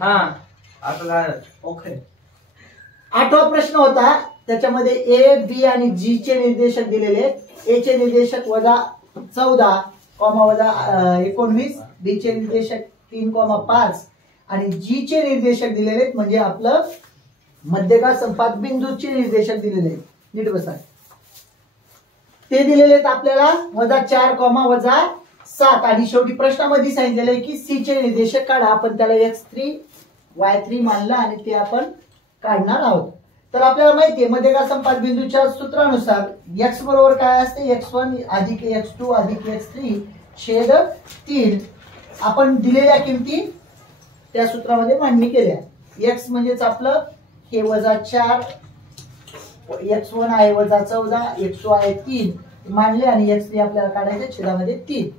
हा आता झालं. ओके. 8वा प्रश्न होता, त्याच्यामध्ये ए बी आणि जी चे निर्देशक दिलेले. ए चे निर्देशक -14, -19, बी चे निर्देशक 3,5 आणि जी चे निर्देशक दिलेले म्हणजे आपलं मध्यगा संपात बिंदूचे निर्देशक दिलेले. नीट बसा. ते दिलेले आहेत आपल्याला -4, -7 आणि शेवटी प्रश्नामध्ये सांगितलेलं आहे की सी चे निर्देशक काढा. आपण त्याला x3 y3 मानलं आणि ते आपण काढणार आहोत. तर आपल्याला माहिती आहे मध्यगा संपात बिंदूच्या सूत्रानुसार x बरोबर काय असते, x1 अधिक x2 अधिक x3 छेद 3. आपण दिलेल्या किमती त्या सूत्रामध्ये मांडणी केल्या. x म्हणजेच आपलं हे -4, x1 आहे -14, x2 आहे 3 मांडले आणि x3 आपल्याला काढायचे छेदामध्ये 3.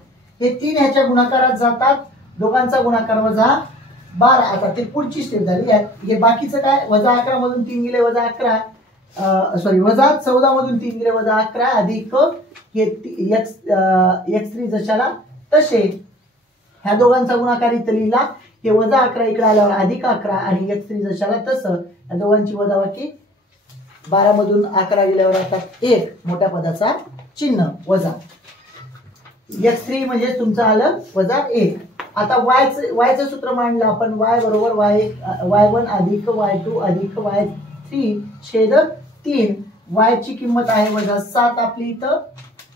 हे 3 ह्याच्या गुणाकारात जातात. दोघांचा गुणाकार -12. आता ते पुढची स्टेप झाली. हे बाकीचं काय, -11 मधून 3 गेले -11, -14 मधून 3 गेले -11 अधिक हे x3 जशाला तसे. ह्या दोघांचा गुणाकार इथं लिहिला. हे -11 इकडे आल्यावर +11 आणि x3 जशाला तसं. या दोघांची वजाबाकी 12 मधून 11 गेल्यावर आता 1 मोठ्या पदाचा चिन्ह वजा. x3 म्हणजे तुमचं आलं -1. आता y चं सूत्र मांडलं आपण. y बरोबर y1 अधिक y2 अधिक y3 छेद 3. y ची किंमत आहे -7 आपली इथं.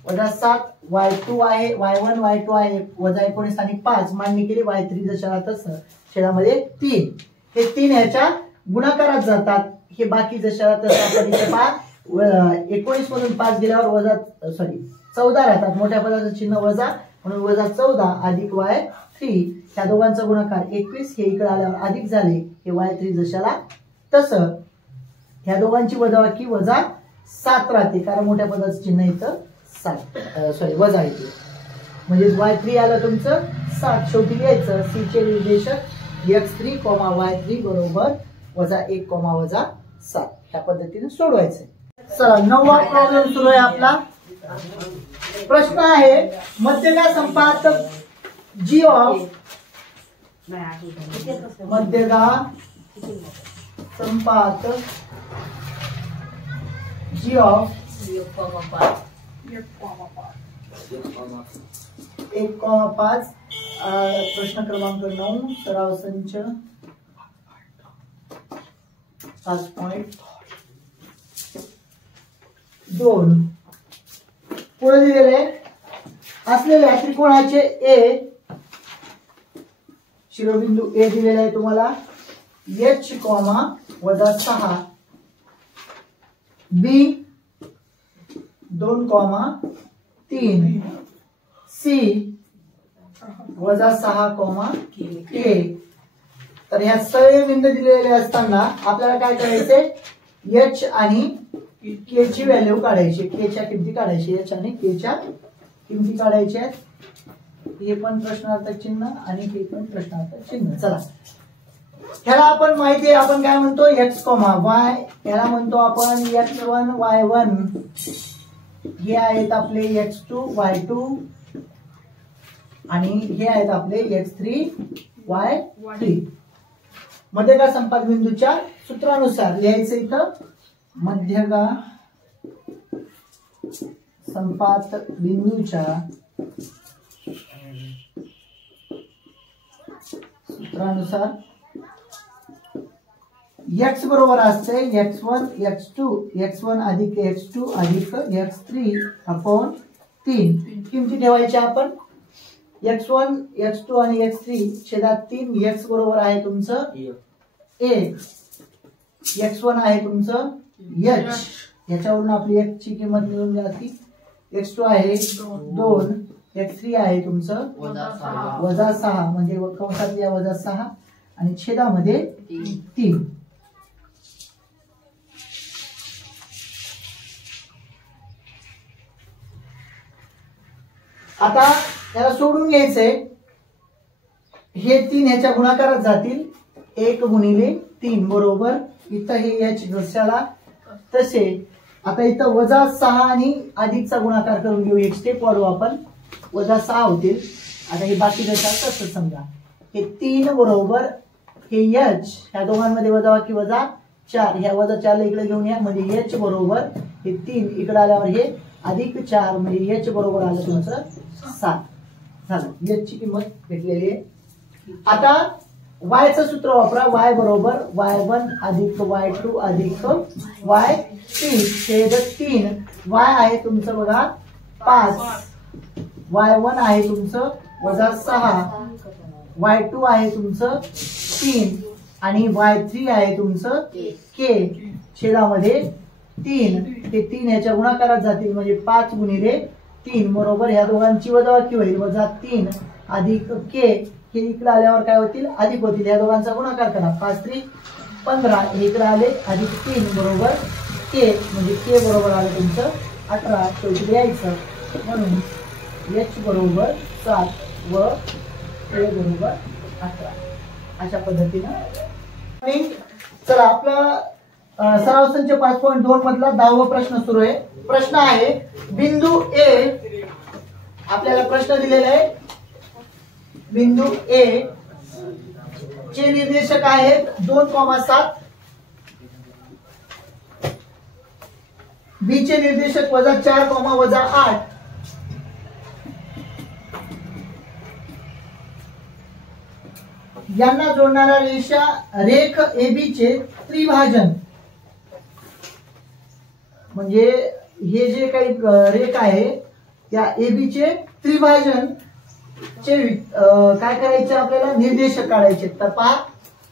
-7 y2 आहे y1 y2 आहे -19 आणि 5 मांडणी केली. y3 जशाला तसं छेदामध्ये 3. हे 3 ह्याच्या गुणाकारात जातात. हे बाकी जशाला तसं आपण इथे 19 मधून 5 गेल्यावर 14 राहतात. मोठ्या पदाचं चिन्ह वजा म्हणून -14 अधिक y3. त्या दोघांचा गुणाकार 21. हे इकडे आल्यावर अधिक झाले. हे y3 जशाला तसं. ह्या दोघांची वजाबाकी -7 राहते कारण मोठ्या पदाचं चिन्ह इथं वजा येते. म्हणजे y3 आलं तुमचं 7. शेवटी लिहायचं सी चे निर्देशक x3, y3 बरोबर -1, -7. ह्या पद्धतीने सोडवायचं. चला 9वा प्रॉब्लेम सुरू आहे आपला. प्रश्न आहे मध्यगा संपात जी ऑफ मध्यगा संपात जी ऑफ 1,5 प्रश्न क्रमांक 9 सराव संच 5.2 पुढे दिलेले असलेल्या त्रिकोणाचे ए शिरोबिंदू ए दिलेला आहे तुम्हाला. h, -6 बी 2,3 सी -6, के. तर ह्या सगळे बिंदू दिलेले असताना आपल्याला काय करायचे, h आणि k ची व्हॅल्यू काढायची. के च्या किमती काढायची. h आणि k च्या किमती काढायच्या. हे पण प्रश्नार्थक चिन्ह आणि हे पण प्रश्नार्थक चिन्ह. चला ह्याला आपण माहिती आहे आपण काय म्हणतो x, y. ह्याला म्हणतो आपण x1 y1. हे आहेत आपले x2 y2 आणि हे आहेत आपले x3 y3. मध्यगा संपात बिंदूच्या सूत्रानुसार लिहायचं इथं. मध्यगा संपात बिंदूच्या सूत्रानुसार x बरोबर असते x1 x2 x1 अधिक x2 अधिक x3 अपॉन 3. किमती ठेवायच्या आपण. x1 x2 आणि x3 छेदात 3. x बरोबर आहे तुमचं 1. x1 आहे तुमचं h. याच्यावरून आपली x ची किंमत मिळून जाते. x2 आहे 2. x3 आहे तुमचं -6 म्हणजे कंसात या -6 आणि छेदामध्ये 3. आता त्याला सोडून घ्यायचंय. हे 3 ह्याच्या गुणाकारात जातील. 1 गुणिले 3 बरोबर इथं हे h जशाला तसे. आता इथं -6 आणि अधिकचा गुणाकार करून घेऊ. एक स्टेप वाढवू आपण. -6 होतील. आता हे बाकी जशा तसं समजा हे 3 बरोबर हे एच, ह्या दोघांमध्ये वजाबाकी वजा 4, ह्या वजा 4 ला इकडे घेऊन या, म्हणजे एच बरोबर हे 3, इकडे आल्यावर हे अधिक 4, म्हणजे एच बरोबर आलं तुमचं 7 झालं. एच ची किंमत भेटलेली आहे. आता वायचं सूत्र वापरा. वाय बरोबर y1 अधिक y2 अधिक y3 छेद 3. वाय आहे तुमचं बघा 5, y1 आहे तुमचं वजा 6, y2 आहे तुमचं 3 आणि y3 आहे तुमचं k. छेदामध्ये 3, ते 3 ह्याच्या गुणाकारात जातील, म्हणजे 5 गुणिले 3 बरोबर ह्या दोघांची वजाबाकी होईल, वजा 3 अधिक k. हे इकडे आल्यावर काय होतील, अधिक होतील. या दोघांचा गुणाकार करा, 5 3 15, हे इकडे आले अधिक 3 बरोबर k, म्हणजे k बरोबर आलं तुमचं 18. शेवटी लिहायचं, म्हणून h बरोबर 7 व k बरोबर 18. अशा पद्धतीनं. चला, आपला सराव संच 5.2 मधला 10वा प्रश्न सुरू आहे. प्रश्न आहे, बिंदू ए, आपल्याला प्रश्न दिलेला आहे, बिंदू ए चे निर्देशक आहेत 2,7, बी चे निर्देशक वजा 4, वजा 8, यांना जोडणाऱ्या रेषा रेख एबी चे त्रिभाजन, म्हणजे हे जे काही रेख आहे त्या एबी चे त्रिभाजन चे काय करायचे, आपल्याला निर्देशक काढायचे. तर पहा,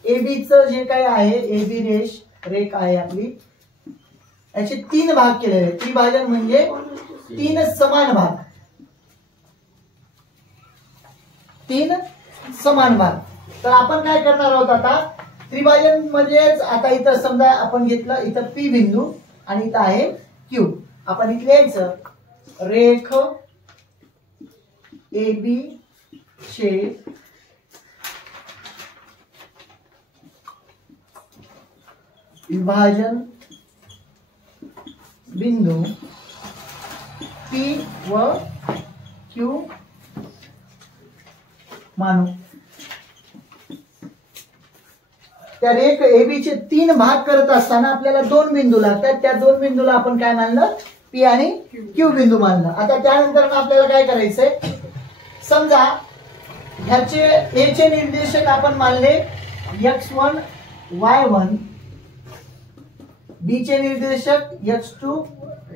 एबी च जे काही आहे, एबी रेख आहे आपली, याचे 3 भाग केलेले. त्रिभाजन म्हणजे 3 समान भाग, 3 समान भाग. तर आपण काय करणार आहोत आता, त्रिभाजन म्हणजेच आता इथं समजा आपण घेतलं, इथं पी बिंदू आणि इथं आहे क्यू. आपण इथे लिहायचं, रेख एबी चे विभाजन बिंदू पी व क्यू मानू. त्या रेख एबी चे 3 भाग करत असताना आपल्याला 2 बिंदू लागतात. त्या 2 बिंदूला आपण काय मानलं, पी आणि क्यू बिंदू मानलं. आता त्यानंतर आपल्याला काय करायचंय, समजा ह्याचे ए चे निर्देशक आपण मानले x1 y1, बी चे निर्देशक x2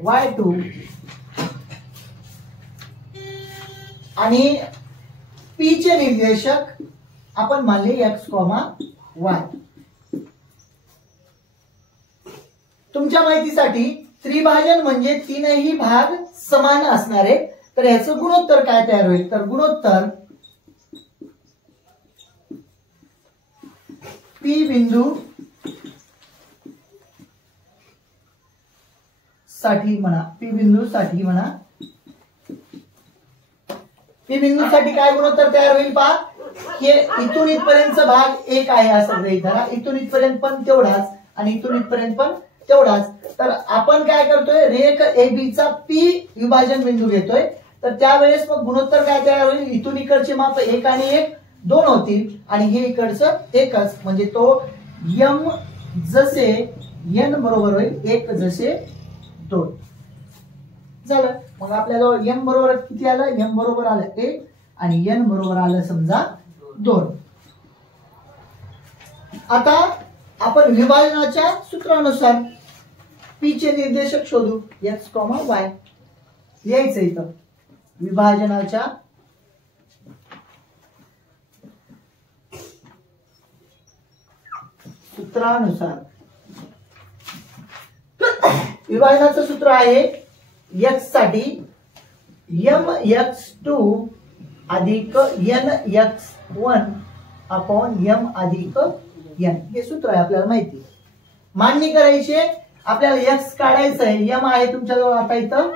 y2 आणि पी चे निर्देशक आपण मानले x, y. तुमच्या माहितीसाठी त्रिभाजन म्हणजे 3ही भाग समान असणारे. तर ह्याचं गुणोत्तर काय तयार होईल, तर गुणोत्तर पी बिंदू साठी म्हणा, पी बिंदू साठी म्हणा, पी बिंदू साठी काय गुणोत्तर तयार होईल पहा. हे इथून इथपर्यंतचा भाग 1 आहे असं गृहीत धरा, इथून इथपर्यंत पण तेवढाच आणि इथून इथपर्यंत पण तेवढाच. तर आपण काय करतोय, रेख एबी चा पी विभाजन बिंदू घेतोय. तर त्यावेळेस मग गुणोत्तर काय तयार होईल, इथून इकडचे माप 1 आणि 1 2 होतील आणि हे इकडचं एकच, म्हणजे तो यम जसे n बरोबर होईल 1 जसे 2 झालं. मग आपल्याजवळ m बरोबर किती आलं, m बरोबर आलं 1 आणि n बरोबर आलं समजा 2. आता आपण विभाजनाच्या सूत्रानुसार पी चे निर्देशक शोधू, x, y. लिहायचं इथं, विभाजनाच्या सूत्रानुसार. विभाजनाचं सूत्र आहे x साठी mx2 अधिक nx1 अपॉन m अधिक n. हे सूत्र आहे, आपल्याला माहिती. मांडणी करायची, आपल्याला x काढायचं आहे. m आहे तुमच्याजवळ आता इथं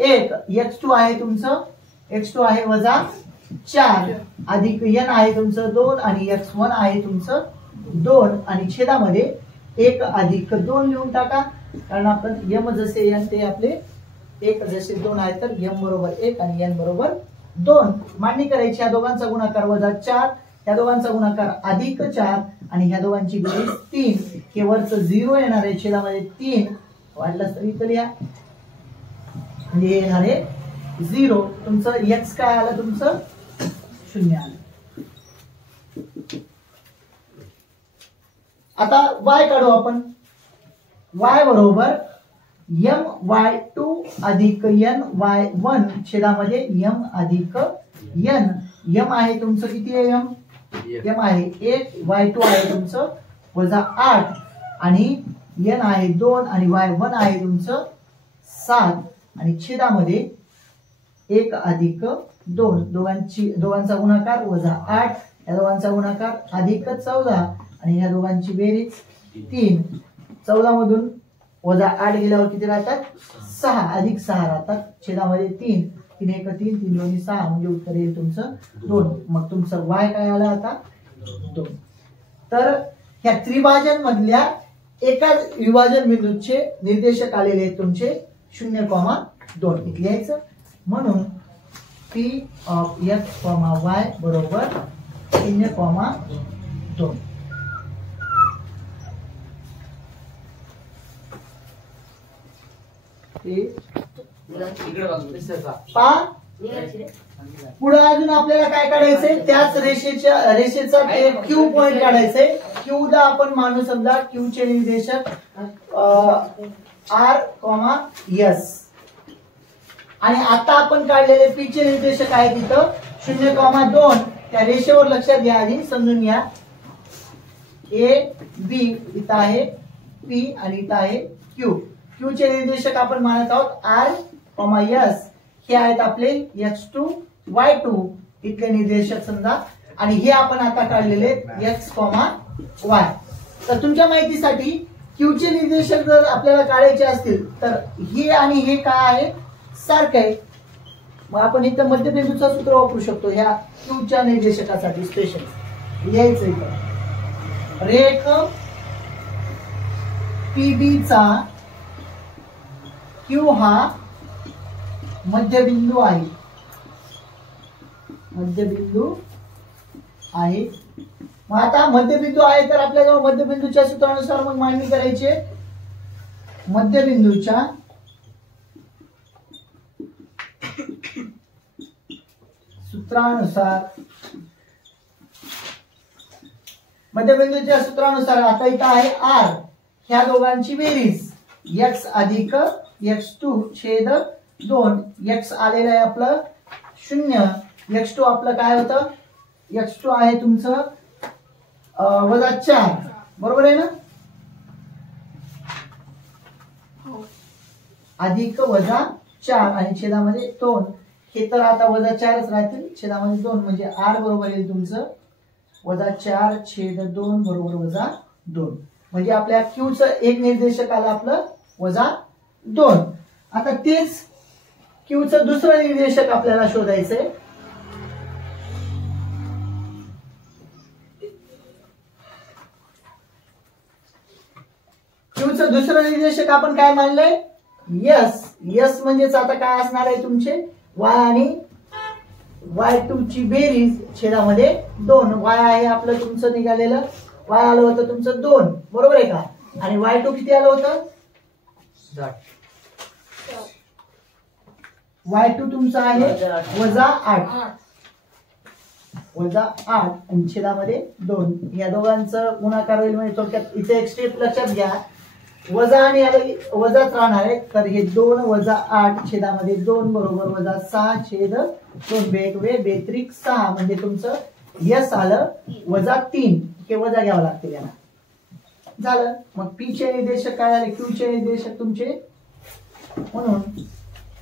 1, x2 आहे तुमचं, x2 आहे वजा 4 अधिक n आहे तुमचं 2 आणि x1 आहे तुमचं 2 आणि छेदामध्ये 1 अधिक 2 लिहून टाका, कारण आपण m जसे n ते आपले 1 जसे 2 आहे, तर m बरोबर 1 आणि n बरोबर 2. मांडणी करायची, या दोघांचा गुणाकार वजा 4 ह्या दोघांचा गुणाकार अधिक 4 आणि ह्या दोघांची बेरीज 3. हे वरचं 0 येणार आहे, छेदामध्ये 3 वाढलं तरी इथं लिहा, म्हणजे हे येणार आहे 0. तुमचं x काय आलं, तुमचं 0 आलं. आता y काढू आपण. y बरोबर my2 अधिक ny1 छेदामध्ये m अधिक n. m आहे तुमचं किती आहे, m आहे 1, y2 आहे तुमचं -8 आणि n आहे 2 आणि y1 आहे तुमचं 7 आणि छेदामध्ये 1 अधिक 2. दोघांचा गुणाकार -8, या दोघांचा गुणाकार अधिक 14 आणि ह्या दोघांची बेरीज 3. 14 मधून -8 गेल्यावर किती राहतात, 6 अधिक 6 राहतात, छेदामध्ये 3. 3 1 3, 3 2 6 म्हणजे उत्तर येईल तुमचं 2. मग तुमचं y काय आलं आता 2. तर ह्या त्रिभाजन मधल्या एकाच विभाजन बिंदूचे निर्देशक आलेले आहेत तुमचे 0,2 इथे लिहायचं. म्हणून p ऑफ x, y बरोबर 0,2. पुढे अजून आपल्याला काय काढायचंय, त्याच रेषेचा क्यू पॉइंट काढायचंय. क्यू ला आपण मानू समजा क्यू चे निर्देशक r, s आणि आता आपण काढलेले p चे निर्देशक आहे तिथं 0,2. त्या रेषेवर लक्षात घ्या, आधी समजून घ्या. a b इथं आहे p आणि इथं आहे q. क्यू चे निर्देशक आपण मानत आहोत r, s. हे आहेत आपले x2, y2 इथले निर्देशक समजा, आणि हे आपण आता काढलेले x, y. तर तुमच्या माहितीसाठी क्यू चे निर्देशक जर आपल्याला काढायचे असतील तर हे आणि हे काय आहे, सारखं आहे. मग आपण इथं मध्यबिंदूचा सूत्र वापरू शकतो ह्या क्यू च्या निर्देशकासाठी. स्पेशल लिहायचं इथं, रेख पीबी चा क्यू हा मध्यबिंदू आहे, मध्यबिंदू आहे. मग आता मध्यबिंदू आहे तर आपल्याजवळ मध्यबिंदूच्या सूत्रानुसार मग मांडणी करायची. मध्यबिंदूच्या सूत्रानुसार आता इथं आहे r, ह्या दोघांची बेरीज x अधिक x2 छेद 2. x आलेलं आहे आपलं 0, x2 आपलं काय होतं, x2 आहे तुमचं -4, बरोबर आहे ना, अधिक -4 आणि छेदामध्ये 2. हे तर आता -4च राहतील, छेदामध्ये 2 म्हणजे r बरोबर येईल तुमचं -4 छेद 2 बरोबर -2. म्हणजे आपल्या क्यूचं एक निर्देशक आलं आपलं -2. आता तेच क्यूचं दुसरं निर्देशक आपल्याला शोधायचंय. क्यूचं दुसरं निर्देशक आपण काय मानलंय, यस म्हणजेच आता काय असणार आहे तुमचे y आणि y2 ची बेरीज छेदामध्ये 2. y आहे आपलं तुमचं निघालेलं, y आलं होतं तुमचं 2, बरोबर आहे का, आणि y2 किती आलं होतं, y2 तुमचं आहे -8 आणि छेदामध्ये 2. या दोघांचं गुणाकार होईल, म्हणजे थोडक्यात इथे एक स्टेप लक्षात घ्या, वजा आणि वजाच राहणार आहे. तर हे 2 - 8 छेदामध्ये 2 बरोबर -6 छेद 2 बेत्रिक 6 म्हणजे तुमचं यस आलं -3. हे वजा घ्यावं लागते याला. झालं. मग पी चे निर्देशक काय झाले, क्यू चे निर्देशक तुमचे. म्हणून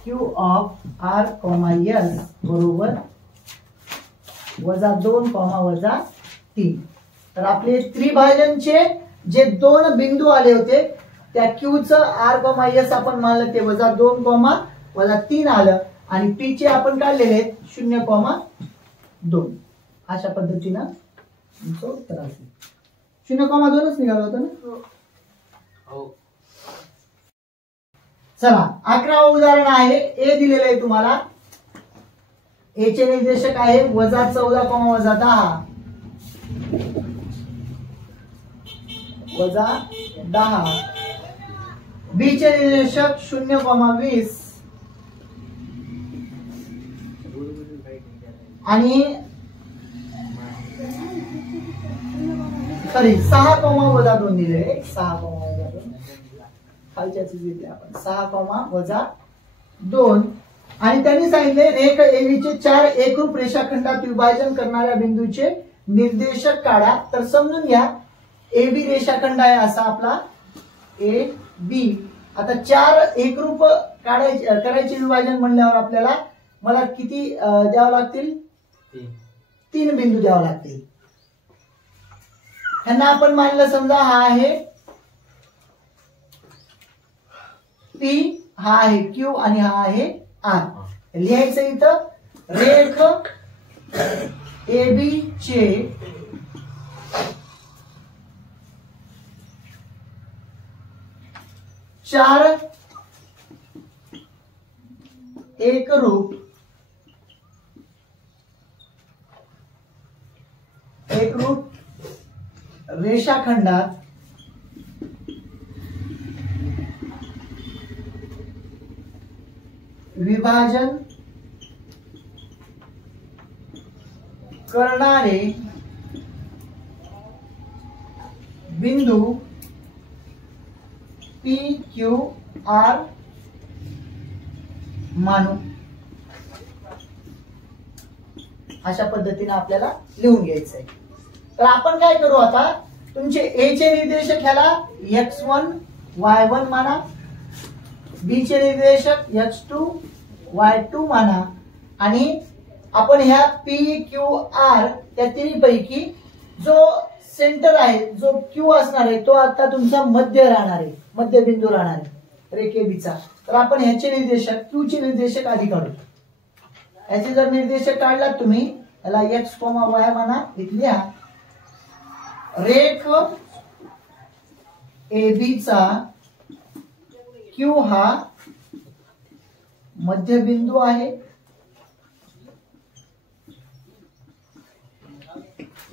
क्यू ऑफ r, s बरोबर -2, -3. तर आपले त्रिभाजनचे जे 2 बिंदू आले होते त्या क्यूचं r, s आपण मानलं ते -2, -3 आलं, आणि पी चे आपण काढलेले 0,2. अशा पद्धतीनं उत्तर असेल. 0,2च निघालं होतं ना. चला 11वं उदाहरण आहे. ए दिलेलं आहे तुम्हाला. ए चे निर्देशक आहे -14, -10 वजा 10, बी चे निर्देशक 0,20 आणि सॉरी 6,-2 दिले, 6,-2 खालच्या चिठ्ठीत आपण 6,-2 आणि त्यांनी सांगितले रेख एबीचे 4 एकरूप रेषाखंडात विभाजन करणाऱ्या बिंदूचे निर्देशक काढा. तर समजून घ्या एबी रेषाखंड आहे असा आपला ए बी. आता 4 एकरूप करायचे विभाजन म्हणल्यावर आपल्याला मला किती द्यावं लागतील? 3 बिंदू द्यावं लागतील. ह्यांना आपण मानलं समजा हा आहे पी, हा आहे क्यू आणि हा आहे आर. लिहायचं इथं रेख एबी चे चार एकरूप रेषाखंडात विभाजन करणारे बिंदू पी क्यू आर मानू. अशा पद्धतीने आपल्याला लिहून घ्यायचं आहे. तर आपण काय करू आता, तुमचे ए चे निर्देशक ह्याला x1 y1 माना, बी चे निर्देशक x2 y2 माना आणि आपण ह्या पी क्यू आर त्या तिन्ही पैकी जो सेंटर आहे, जो क्यू असणार आहे, तो आता तुमचा मध्य राहणार आहे, मध्यबिंदू राहणार आहे रेखे बीचा. तर आपण ह्याचे निर्देशक क्यू चे निर्देशक आधी काढू. याचे जर निर्देशक काढलात तुम्ही, याला x, y माना, इथल्या रेख AB चा Q हा मध्यबिंदू आहे.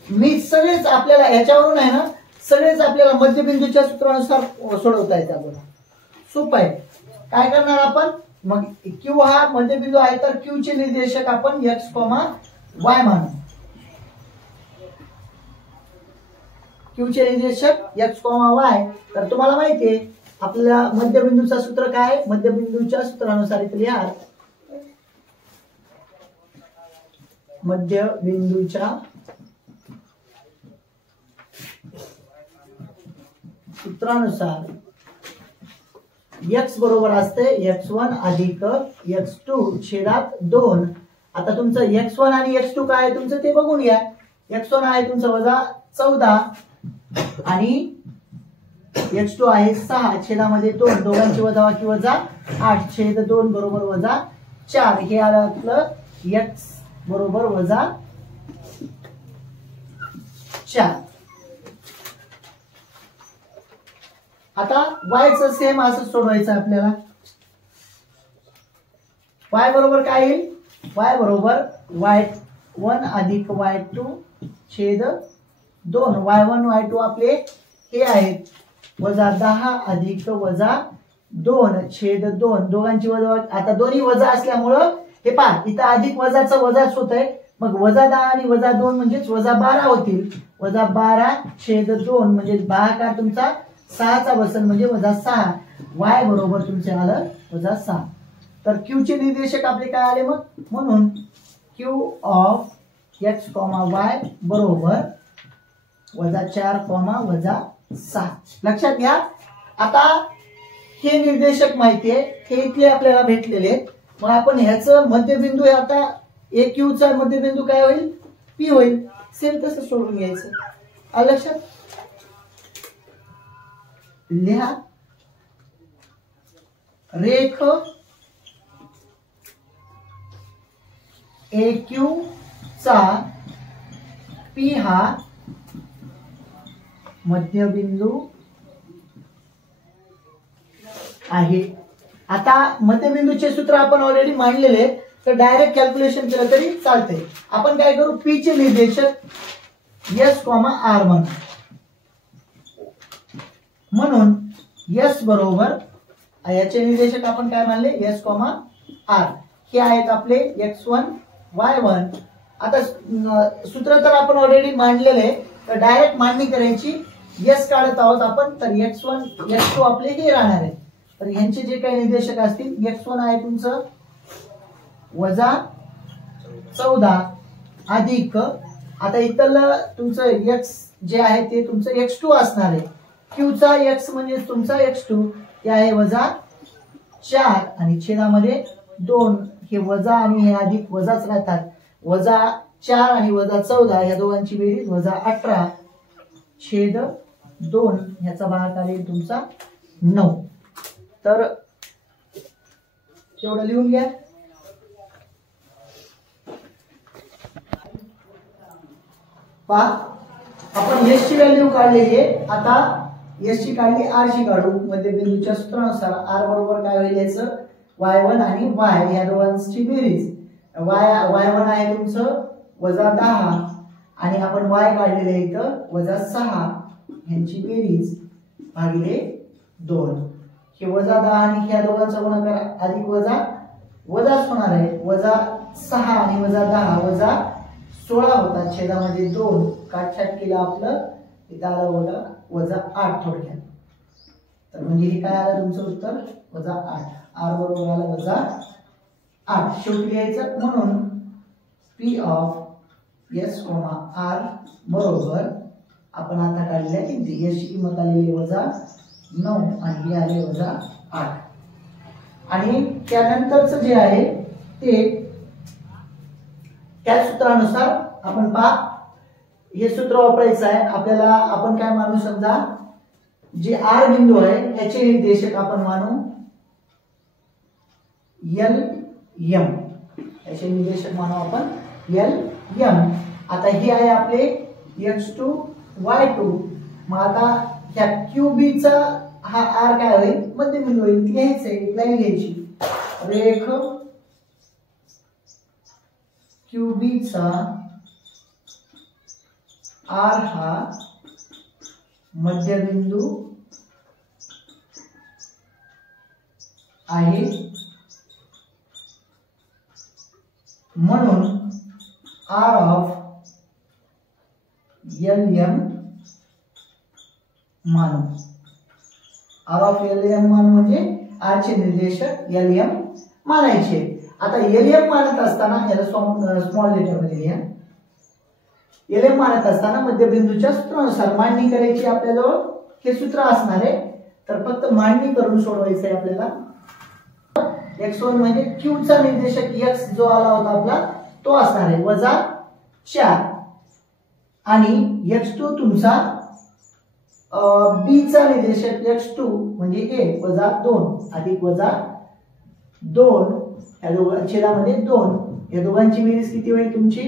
मी सगळेच आपल्याला याच्यावरून आहे ना, सगळेच आपल्याला मध्यबिंदूच्या सूत्रानुसार सोडवता येते. आपल्याला सोपं आहे. काय करणार आपण, मग Q हा मध्यबिंदू आहे तर Q चे निर्देशक आपण x, y मानू. Q चे निर्देशक x, y. तर तुम्हाला माहिती आहे आपल्याला मध्यबिंदूचं सूत्र काय आहे, मध्यबिंदूच्या सूत्रानुसार इथे लिहा मध्यबिंदूच्या सूत्रानुसार x बरोबर असते x1 अधिक x2 छेदात 2. आता तुमचं x1 आणि x2 काय आहे तुमचं ते बघून घ्या. x1 आहे तुमचं वजा 14 आणि x2 आहे 6 छेदामध्ये 2, दोघांची वजाबाकी वजा 8 छेद 2 बरोबर वजा 4. हे आलं आपलं x बरोबर वजा 4. आता y चं सेम असं सोडवायचं आपल्याला. y बरोबर काय येईल, y बरोबर y1 अधिक y2 छेद 2. y1 y2 आपले हे आहेत वजा 10 अधिक वजा 2 छेद 2, दोघांची वजा. आता दोन्ही वजा असल्यामुळं हे पहा इथं अधिक वजाचं वजाच होत आहे. मग वजा 10 आणि वजा 2 म्हणजेच वजा 12 होतील. वजा 12 छेद 2 म्हणजे भागाकार तुमचा 6 चा बसेल म्हणजे वजा 6. y बरोबर तुमचे आलं वजा 6. तर Q चे निर्देशक आपले काय आले मग, म्हणून Q ऑफ x, y बरोबर वजा 4, वजा 6. लक्षात घ्या. आता हे निर्देशक माहिती आहे, हे इथले आपल्याला भेटलेले. मग आपण ह्याचं मध्यबिंदू आहे आता ए क्यू चा मध्यबिंदू काय होईल, P होईल. सेम तसं सोडून घ्यायचं. आलं लक्षात. लिहा रेख ए क्यू चा P हा मध्यबिंदू आहे. आता मध्यबिंदूचे सूत्र आपण ऑलरेडी मांडलेले, तर डायरेक्ट कॅल्क्युलेशन केलं तरी चालतंय. आपण काय करू, P चे निर्देशक एस कॉमा आर म्हणून एस बरोबर याचे निर्देशक आपण काय मानले एस कॉमा आर हे आहेत आपले x1 y1. आता सूत्र तर आपण ऑलरेडी मांडलेले तर डायरेक्ट मांडणी करायची एस काढत आहोत आपण तर x1 x2 आपले हे राहणार आहे. तर यांचे जे काही निर्देशक असतील x1 आहे तुमचं -14 अधिक आता इथलं तुमचं x जे आहे ते तुमचं x2 असणार आहे. q चा x म्हणजे तुमचा x2 ते आहे -4 आणि छेदामध्ये 2 हे वजा आणि हे अधिक वजाच राहतात. -4 आणि -14 या दोघांची बेरीज -18/2 ह्याचा भागाकार येईल तुमचा 9. तर एवढं लिहून घ्या. पहा आपण एस ची व्हॅल्यू काढलेली आहे. आता एस ची काढली आर ची काढू. मध्यबिंदूच्या सूत्रानुसार आर बरोबर काय होईल याचं y1 आणि y या दोघांची बेरीज. y1 आहे तुमचं -10 आणि आपण y काढलेले आहे इथं -6 यांची बेरीज भागिले 2. हे -10 आणि ह्या दोघांचा गुणाकार अधिक वजाच होणार आहे. -6 आणि -10 -16 होता. छेदामध्ये 2 काटछाट केलं आपलं इथं आलं बघा -8 थोडक्यात. तर म्हणजे हे काय आलं तुमचं उत्तर -8. आर बरोबर आलं -8. शेवटी लिहायचं म्हणून P ऑफ S, R बरोबर आपण आता काढलेल्या किमती याची किंमत आलेली -9 आणि ही आले -8. आणि त्यानंतरचं जे आहे ते त्या सूत्रानुसार आपण पहा हे सूत्र वापरायचं आहे आपल्याला. आपण काय मानू समजा जे आर बिंदू आहे याचे निर्देशक आपण मानू L M. याचे निर्देशक मानू आपण L M. आता हे आहे आपले x2 y2. मग आता ह्या QB चा हा R काय होईल मध्यबिंदू होईल. ती घ्यायचं एक लाईन घ्यायची रेख QB चा R हा मध्यबिंदू आहे म्हणून R ऑफ LM मानू. R ऑफ LM मानू म्हणजे R चे निर्देशक LM मानायचे. आता LM मानत असताना याला स्मॉल लेटर मध्ये लिहा. LM मानत असताना मध्यबिंदूच्या सूत्रानुसार मांडणी करायची आपल्याजवळ हे सूत्र असणार आहे. तर फक्त मांडणी करून सोडवायचं आहे आपल्याला. x1 म्हणजे q चा निर्देशक x जो आला होता आपला तो असणार आहे -4 आणि x2 तुमचा b चा निर्देशक x2 म्हणजे a -2 अधिक -2 या दोघांच्या छेदामध्ये 2 या दोघांची बेरीज किती होईल तुमची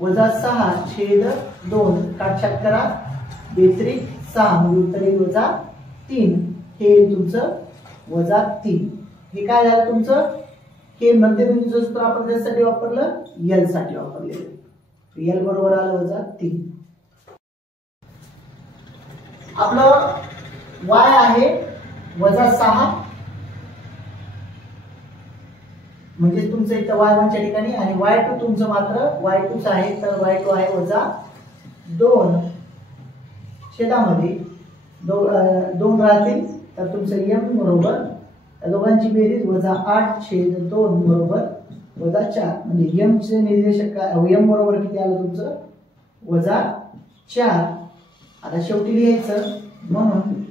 -6/2 काटछाट करा 6 म्हणजे उत्तर येईल -3. हे तुमचं -3. हे काय झालं तुमचं हे मध्यबिंदूचं सूत्र आपण त्यासाठी वापरलं L साठी वापरलेलं. L बरोबर आलं -3. आपलं y आहे -6 म्हणजे तुमचं इथं y1 च्या ठिकाणी आणि y2 तुमचं मात्र y2 च आहे तर y2 आहे -2 छेदामध्ये 2 राहतील तर तुमचं m बरोबर या दोघांची बेरीज -8/2 बरोबर -4 म्हणजे m चे निर्देशक m बरोबर किती आलं तुमचं -4. आता शेवटी लिहायचं म्हणून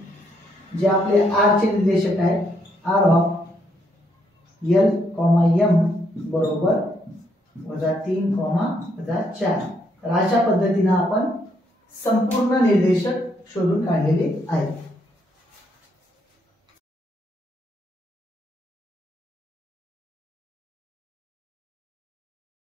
जे आपले r चे निर्देशक आहेत r ऑफ L, M बरोबर -3, -4. तर अशा पद्धतीने आपण संपूर्ण निर्देशक शोधून काढलेले आहेत.